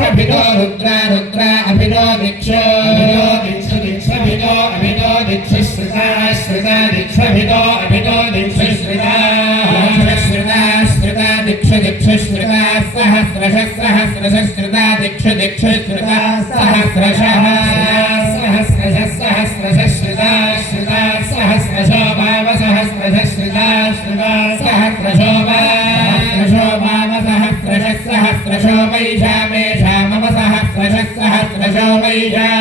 दिक्षभितो रुद्रा रुद्रा अभिनो दिक्षो दिक्षु दिक्षभितो अभिनो दिक्षुश्रुता श्रुता दिक्षभितो अभिनो दिक्षुश्रुता श्रुता श्रुता दिक्षु दिक्षुश्रुता सहस्रश सहस्रशश्रुता दिक्षु दिक्षुश्रुता सहस्रशः सहस्रश सहस्रशश्रुता श्रुता सहस्रशो भाव सहस्रशश्रुता श्रुता सहस्रशो वा सहस्रशो भाव सहस्रश सहस्रशो वैषामेश Yeah.